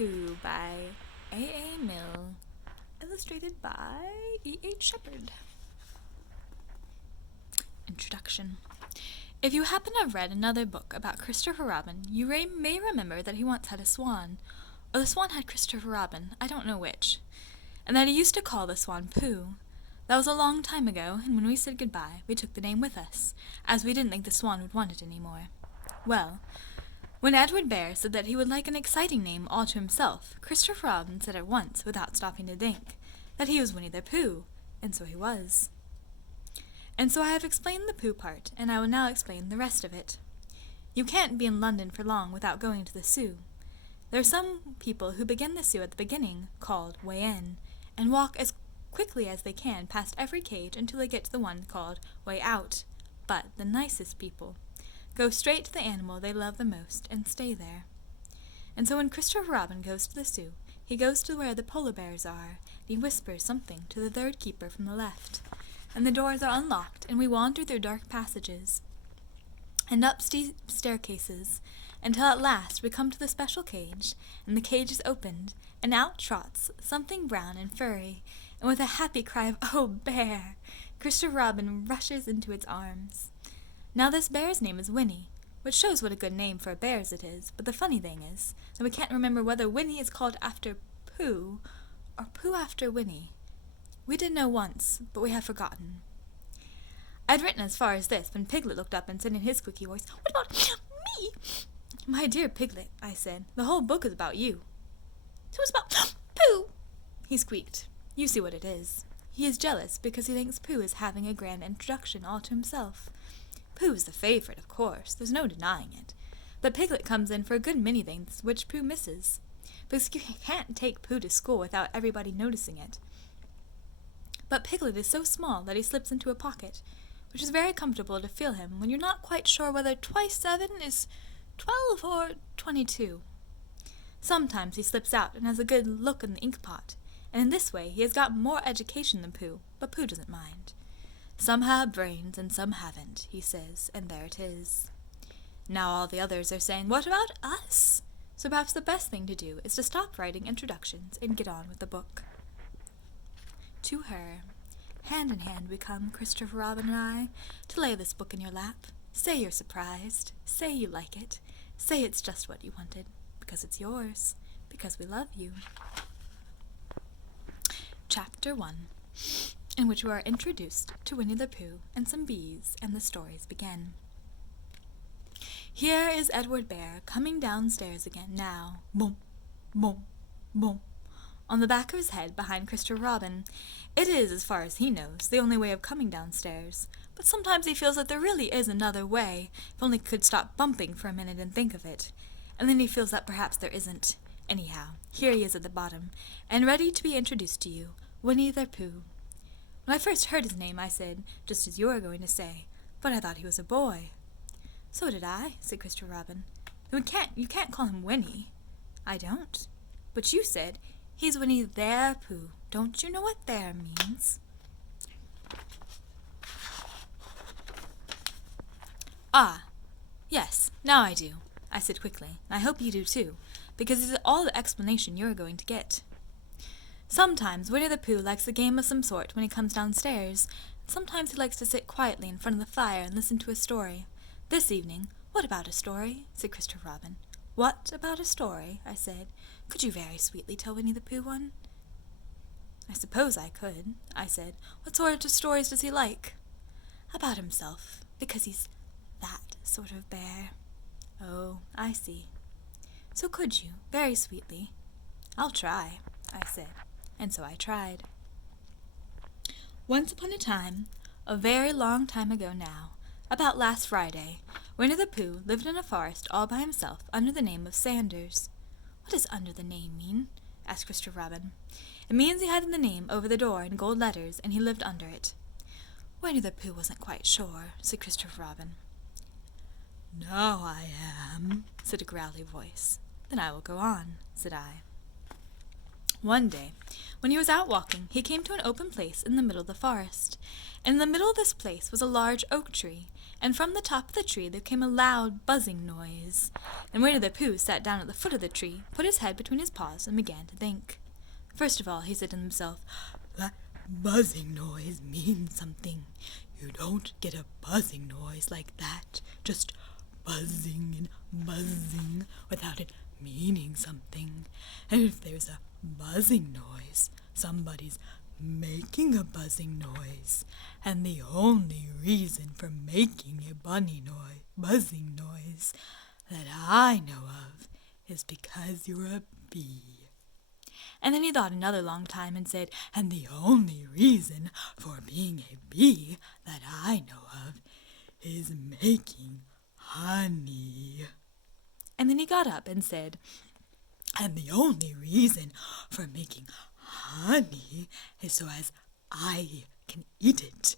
Pooh by A. Milne, illustrated by E. Shepard. Introduction. If you happen to have read another book about Christopher Robin, you may remember that he once had a swan, or the swan had Christopher Robin, I don't know which, and that he used to call the swan Pooh. That was a long time ago, and when we said goodbye, we took the name with us, as we didn't think the swan would want it any more. Well, when Edward Bear said that he would like an exciting name all to himself, Christopher Robin said at once, without stopping to think, that he was Winnie the Pooh, and so he was. And so I have explained the Pooh part, and I will now explain the rest of it. You can't be in London for long without going to the Zoo. There are some people who begin the Zoo at the beginning, called Way In, and walk as quickly as they can past every cage until they get to the one called Way Out. But the nicest people go straight to the animal they love the most and stay there. And so when Christopher Robin goes to the Zoo, he goes to where the polar bears are, and he whispers something to the third keeper from the left. And the doors are unlocked, and we wander through dark passages and up steep staircases, until at last we come to the special cage, and the cage is opened, and out trots something brown and furry, and with a happy cry of, "Oh, bear!" Christopher Robin rushes into its arms. Now this bear's name is Winnie, which shows what a good name for a bear's it is, but the funny thing is that we can't remember whether Winnie is called after Pooh, or Pooh after Winnie. We did know once, but we have forgotten. I'd written as far as this when Piglet looked up and said in his squeaky voice, "What about me?" "My dear Piglet," I said, "the whole book is about you." "So it's about Pooh," he squeaked. You see what it is. He is jealous because he thinks Pooh is having a grand introduction all to himself. Pooh is the favorite, of course, there's no denying it. But Piglet comes in for a good many things which Pooh misses, because you can't take Pooh to school without everybody noticing it. But Piglet is so small that he slips into a pocket, which is very comfortable to feel him when you're not quite sure whether twice 7 is 12 or 22. Sometimes he slips out and has a good look in the ink pot, and in this way he has got more education than Pooh, but Pooh doesn't mind. "Some have brains and some haven't," he says, and there it is. Now all the others are saying, "What about us?" So perhaps the best thing to do is to stop writing introductions and get on with the book. To her, hand in hand we come, Christopher Robin and I, to lay this book in your lap. Say you're surprised. Say you like it. Say it's just what you wanted, because it's yours, because we love you. Chapter 1, in which we are introduced to Winnie the Pooh and some bees, and the stories begin. Here is Edward Bear coming downstairs again now. Boom, boom, boom. On the back of his head behind Christopher Robin. It is, as far as he knows, the only way of coming downstairs, but sometimes he feels that there really is another way, if only he could stop bumping for a minute and think of it. And then he feels that perhaps there isn't. Anyhow, here he is at the bottom, and ready to be introduced to you, Winnie the Pooh. When I first heard his name, I said, just as you are going to say, but I thought he was a boy. "So did I," said Christopher Robin. "Then you can't call him Winnie." "I don't. But you said, 'He's Winnie the Pooh.' Don't you know what 'there' means?" "Ah, yes, now I do," I said quickly, and I hope you do too, because it is all the explanation you are going to get. Sometimes Winnie the Pooh likes a game of some sort when he comes downstairs, and sometimes he likes to sit quietly in front of the fire and listen to a story. This evening, "What about a story?" said Christopher Robin. "What about a story?" I said. "Could you very sweetly tell Winnie the Pooh one?" "I suppose I could," I said. "What sort of stories does he like?" "About himself, because he's that sort of bear." "Oh, I see. So could you, very sweetly?" "I'll try," I said, and so I tried. Once upon a time, a very long time ago now, about last Friday, Winnie the Pooh lived in a forest all by himself under the name of Sanders. "What does 'under the name' mean?" asked Christopher Robin. "It means he had the name over the door in gold letters, and he lived under it." Winnie the Pooh wasn't quite sure, said Christopher Robin. "Now I am," said a growly voice. "Then I will go on," said I. One day, when he was out walking, he came to an open place in the middle of the forest, and in the middle of this place was a large oak tree, and from the top of the tree there came a loud buzzing noise. And Winnie the Pooh sat down at the foot of the tree, put his head between his paws, and began to think. First of all, he said to himself, "That buzzing noise means something. You don't get a buzzing noise like that, just buzzing and buzzing without it meaning something. And if there's a buzzing noise, somebody's making a buzzing noise. And the only reason for making a buzzing noise that I know of is because you're a bee." And then he thought another long time and said, "And the only reason for being a bee that I know of is making honey." And then he got up and said, "And the only reason for making honey is so as I can eat it."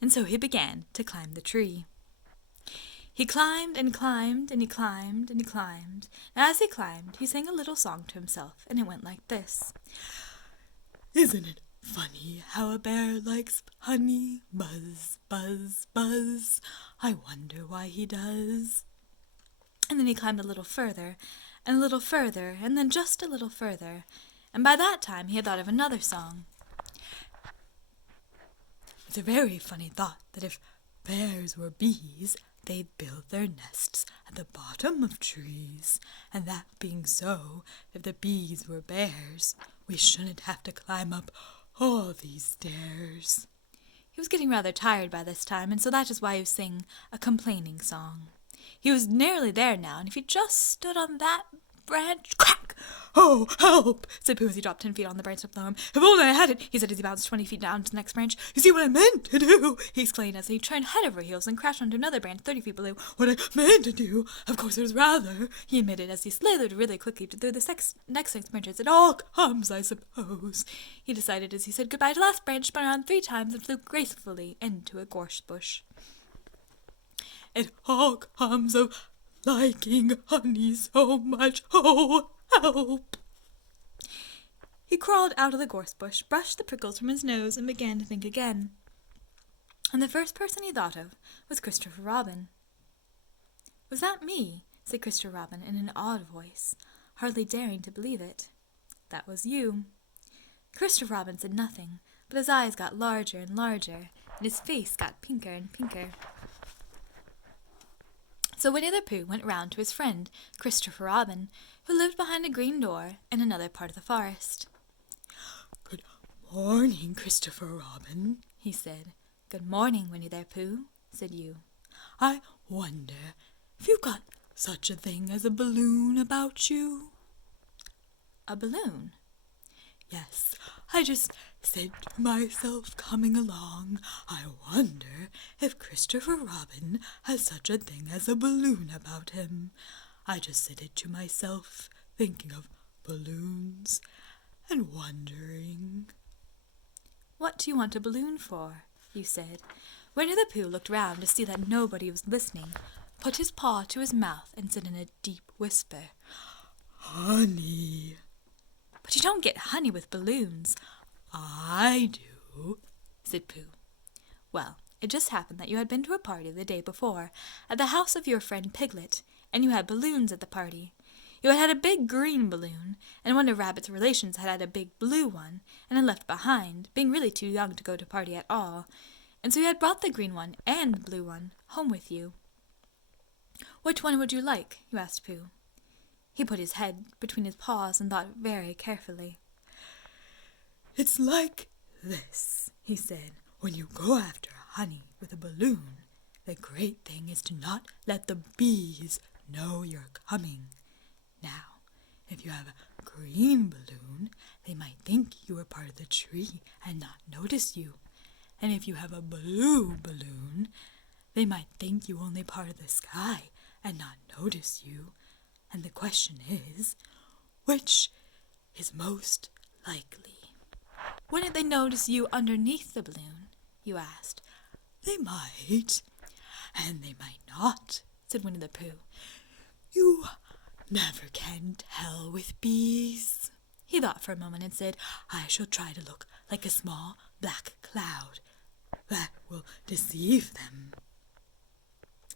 And so he began to climb the tree. He climbed and climbed, and he climbed and he climbed. And as he climbed, he sang a little song to himself, and it went like this. "Isn't it funny how a bear likes honey? Buzz, buzz, buzz. I wonder why he does." And then he climbed a little further, and a little further, and then just a little further. And by that time he had thought of another song. "It's a very funny thought that if bears were bees, they'd build their nests at the bottom of trees. And that being so, if the bees were bears, we shouldn't have to climb up all these stairs." He was getting rather tired by this time, and so that is why he sang a complaining song. He was nearly there now, and if he just stood on that branch, crack! "Oh, help!" said Pooh as he dropped 10 feet on the branch below him. "If only I had it!" He said as he bounced 20 feet down to the next branch. "You see what I meant to do!" he exclaimed as he turned head over heels and crashed onto another branch 30 feet below. "What I meant to do, of course, it was rather," he admitted as he slithered really quickly through the next 6 branches. "It all comes, I suppose," he decided as he said goodbye to the last branch, spun around 3 times, and flew gracefully into a gorse bush. "It all comes of liking honey so much. Oh, help!" He crawled out of the gorse bush, brushed the prickles from his nose, and began to think again. And the first person he thought of was Christopher Robin. "Was that me?" said Christopher Robin in an awed voice, hardly daring to believe it. "That was you." Christopher Robin said nothing, but his eyes got larger and larger, and his face got pinker and pinker. So Winnie the Pooh went round to his friend, Christopher Robin, who lived behind a green door in another part of the forest. "Good morning, Christopher Robin," he said. "Good morning, Winnie the Pooh," said you. "I wonder if you've got such a thing as a balloon about you?" "A balloon?" "Yes, I just said to myself coming along, I wonder if Christopher Robin has such a thing as a balloon about him. I just said it to myself, thinking of balloons and wondering." "What do you want a balloon for?" you said. Winnie the Pooh looked round to see that nobody was listening, put his paw to his mouth, and said in a deep whisper, "Honey." "But you don't get honey with balloons." "I do," said Pooh. "Well, it just happened that you had been to a party the day before at the house of your friend Piglet, and you had balloons at the party. You had had a big green balloon, and one of Rabbit's relations had had a big blue one, and had left behind, being really too young to go to a party at all, and so you had brought the green one and the blue one home with you." "Which one would you like?" you asked Pooh. He put his head between his paws and thought very carefully. "It's like this," he said. "When you go after honey with a balloon, the great thing is to not let the bees know you're coming. Now, if you have a green balloon, they might think you were part of the tree and not notice you. And if you have a blue balloon, they might think you only part of the sky and not notice you. And the question is, which is most likely?" "Wouldn't they notice you underneath the balloon?" you asked. "They might, and they might not," said Winnie the Pooh. "You never can tell with bees." He thought for a moment and said, "I shall try to look like a small black cloud. That will deceive them."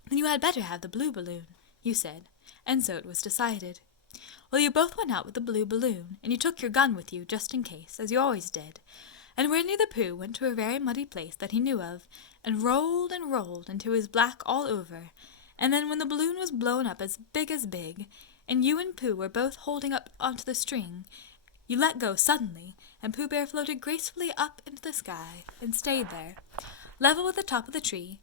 "Then you had better have the blue balloon," you said, and so it was decided. Well, you both went out with the blue balloon, and you took your gun with you just in case, as you always did. And Winnie the Pooh went to a very muddy place that he knew of, and rolled until he was black all over. And then when the balloon was blown up as big, and you and Pooh were both holding up onto the string, you let go suddenly, and Pooh Bear floated gracefully up into the sky and stayed there, level with the top of the tree,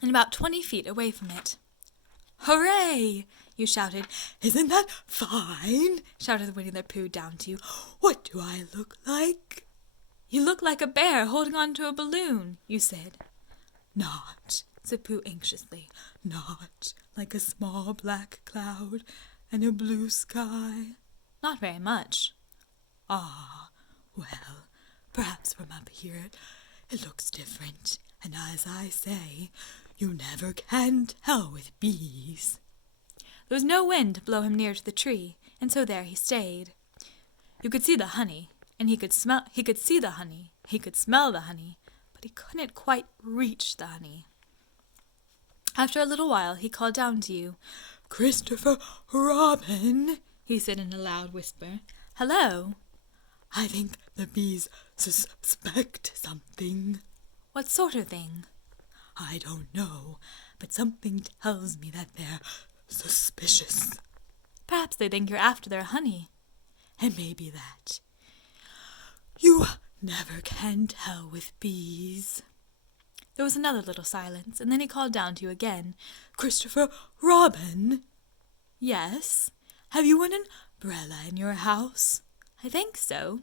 and about 20 feet away from it. "Hooray!" you shouted. "Isn't that fine?" shouted Winnie the Pooh down to you. "What do I look like?" "You look like a bear holding on to a balloon," you said. "Not," said Pooh anxiously, "not like a small black cloud and a blue sky." "Not very much." "Ah, well, perhaps from up here it looks different, and as I say, you never can tell with bees." There was no wind to blow him near to the tree, and so there he stayed. You could see the honey, and he could smell the honey, but he couldn't quite reach the honey. After a little while he called down to you. "Christopher Robin," he said in a loud whisper. "Hello." "I think the bees suspect something." "What sort of thing?" "I don't know, but something tells me that they're suspicious." "Perhaps they think you're after their honey." "And maybe that. You never can tell with bees." There was another little silence, and then he called down to you again. "Christopher Robin." "Yes?" "Have you an umbrella in your house?" "I think so."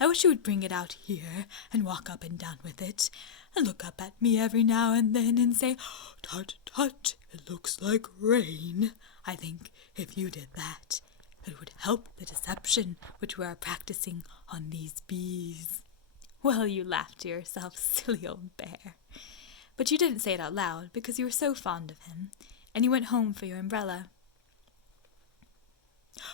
"I wish you would bring it out here and walk up and down with it, and look up at me every now and then and say, 'Tut, tut, it looks like rain.' I think if you did that, it would help the deception which we are practicing on these bees." Well, you laughed to yourself, silly old bear. But you didn't say it out loud because you were so fond of him, and you went home for your umbrella.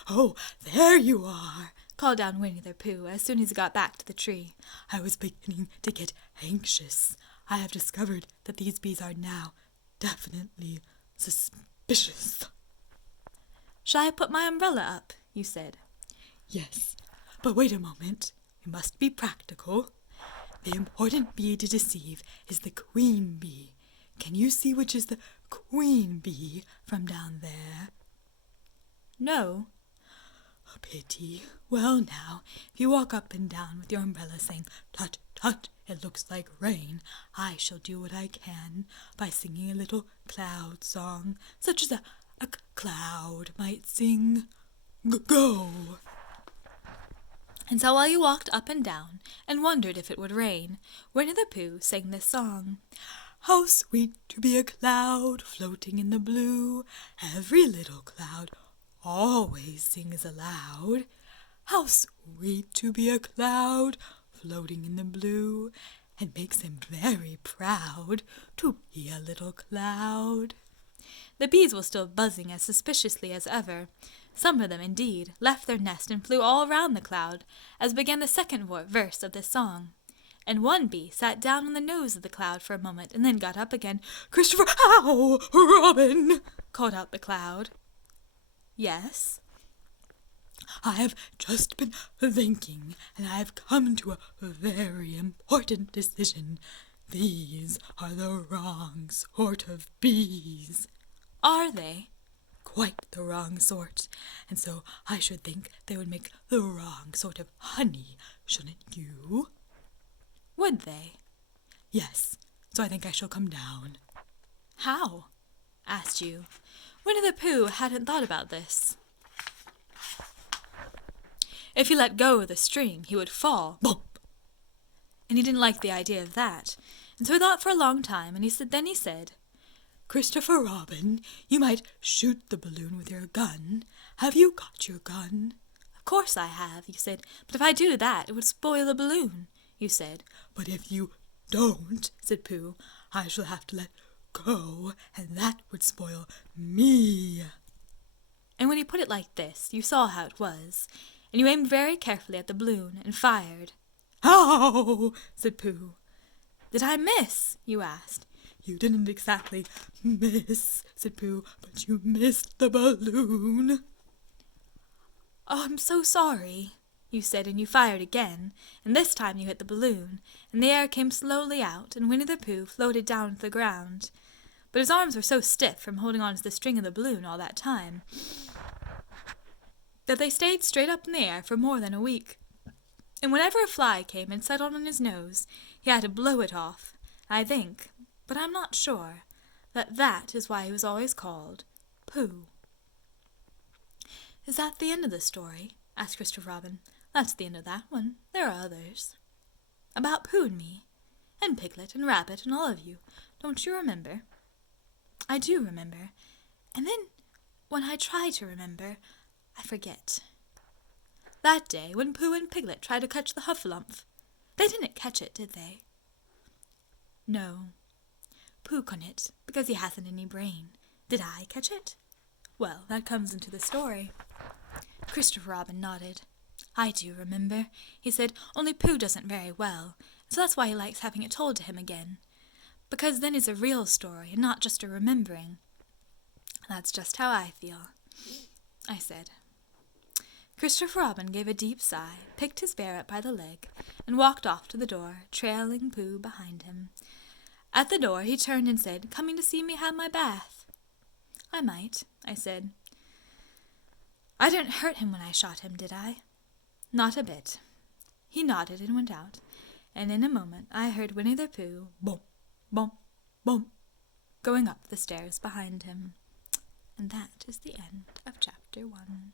"Oh, there you are," called down Winnie the Pooh as soon as he got back to the tree. "I was beginning to get anxious. I have discovered that these bees are now definitely suspicious." "Shall I put my umbrella up?" you said. "Yes, but wait a moment. We must be practical. The important bee to deceive is the queen bee. Can you see which is the queen bee from down there?" "No." "A pity. Well, now, if you walk up and down with your umbrella saying, 'Tut, tut, it looks like rain,' I shall do what I can by singing a little cloud song, such as a cloud might sing. Go!" And so while you walked up and down and wondered if it would rain, Winnie the Pooh sang this song. "How sweet to be a cloud floating in the blue. Every little cloud always sings aloud. How sweet to be a cloud floating in the blue. It makes him very proud to be a little cloud." The bees were still buzzing as suspiciously as ever. Some of them, indeed, left their nest and flew all round the cloud, as began the second verse of this song. And one bee sat down on the nose of the cloud for a moment, and then got up again. "Christopher Robin," called out the cloud. "Yes?" "I have just been thinking, and I have come to a very important decision. These are the wrong sort of bees." "Are they?" "Quite the wrong sort, and so I should think they would make the wrong sort of honey, shouldn't you?" "Would they?" "Yes, so I think I shall come down." "How?" asked you. Winnie the Pooh hadn't thought about this. If he let go of the string, he would fall. Bump! And he didn't like the idea of that, and so he thought for a long time, and then he said, "Christopher Robin, you might shoot the balloon with your gun. Have you got your gun?" "Of course I have," you said, "but if I do that, it would spoil the balloon," you said. "But if you don't," said Pooh, "I shall have to let go, and that would spoil me." And when he put it like this, you saw how it was, and you aimed very carefully at the balloon and fired. "Ow!" said Pooh. "Did I miss?" you asked. You didn't exactly miss, said Pooh, but you missed the balloon. Oh, I'm so sorry, you said, and you fired again, and this time you hit the balloon, and the air came slowly out, and Winnie the Pooh floated down to the ground. But his arms were so stiff from holding on to the string of the balloon all that time that they stayed straight up in the air for more than a week. And whenever a fly came and settled on his nose, he had to blow it off. I think, but I'm not sure, that is why he was always called Pooh. Is that the end of the story? Asked Christopher Robin. That's the end of that one. There are others. About Pooh and me, and Piglet and Rabbit and all of you. Don't you remember? I do remember. And then, when I try to remember, I forget. That day when Pooh and Piglet tried to catch the Hufflepuff, they didn't catch it, did they? No. Pooh couldn't, because he hasn't any brain. Did I catch it? Well, that comes into the story. Christopher Robin nodded. I do remember, he said, only Pooh doesn't very well, so that's why he likes having it told to him again. Because then it's a real story and not just a remembering. That's just how I feel, I said. Christopher Robin gave a deep sigh, picked his bear up by the leg, and walked off to the door, trailing Pooh behind him. At the door he turned and said, "Coming to see me have my bath?" "I might," I said. "I didn't hurt him when I shot him, did I?" "Not a bit." He nodded and went out, and in a moment I heard Winnie the Pooh, bump, bump, bump, going up the stairs behind him. And that is the end of Chapter 1.